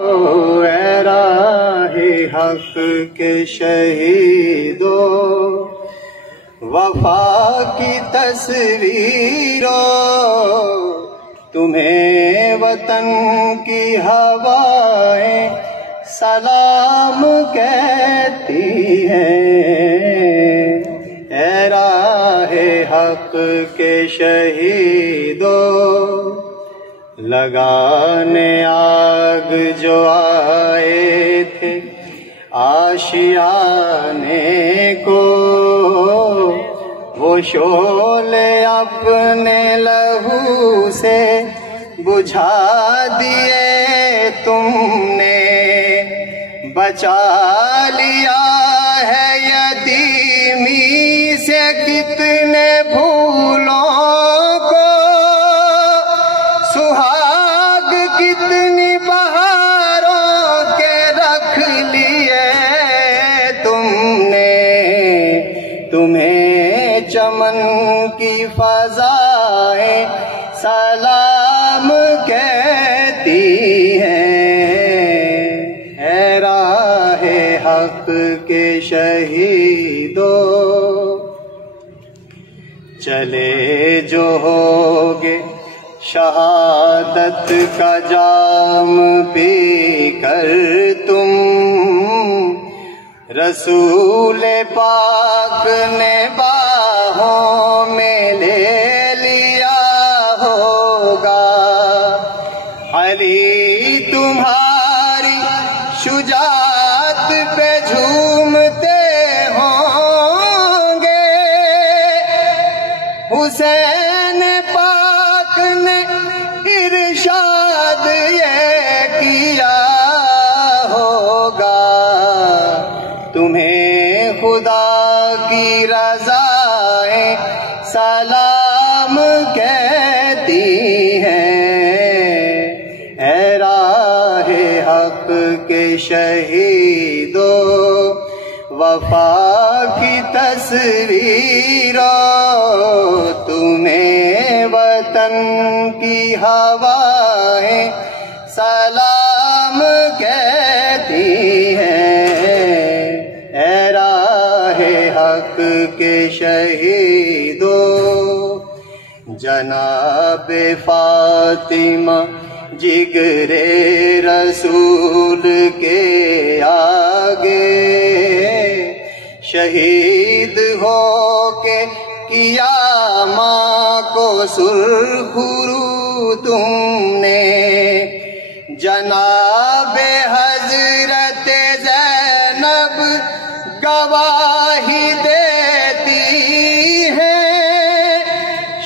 اے راہ حق کے شہیدوں، وفا کی تصویروں، تمہیں وطن کی ہوائیں سلام کہتی ہیں۔ اے راہ حق کے شہیدوں، لگانے آگ جو آئے تھے آشیانے کو، وہ شعلے اپنے لہو سے بجھا دیے تم نے، بچا لیا ہے یتیمی سے کتنے بھولوں کو، سہاگ کتنی بہاروں کے رکھ لیے تم نے، تمہیں چمن کی فضائیں سلام کہتی ہیں۔ اے راہ حق کے شہیدوں، چلے جو ہوگے شہادت کا جام پی کر تم، رسول پاک نے باہوں میں لے لیا ہوگا، علی تمہاری شجاعت پہ جھومتے ہوں گے، حسین پاک نے ارشاد یہ کیا ہوگا، تمہیں خدا کی رضائیں سلام کہتی ہیں۔ اے راہ حق کے شہیدوں، وفا کی تصویروں، تمہیں وطن کی ہوائیں سلام کہتی ہیں۔ اے راہ حق کے شہیدوں، جناب فاطمہ جگر رسول کے آگے، شہید ہو کے کیا ماں کو سرخ رو تم نے، جناب حضرت زینب گواہی دیتی ہیں،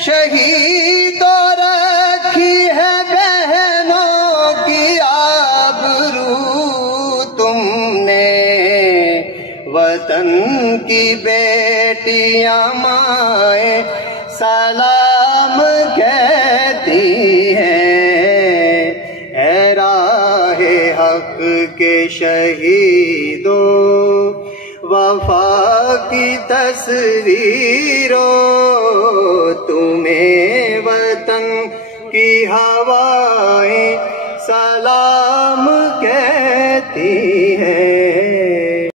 شہیدوں رکھی ہے بہنوں کی آبرو تم نے، وطن کی بیٹیاں مائیں سلام کہتی ہیں۔ اے راہ حق کے شہیدوں، وفا کی تصویروں، تمہیں وطن کی ہوائیں سلام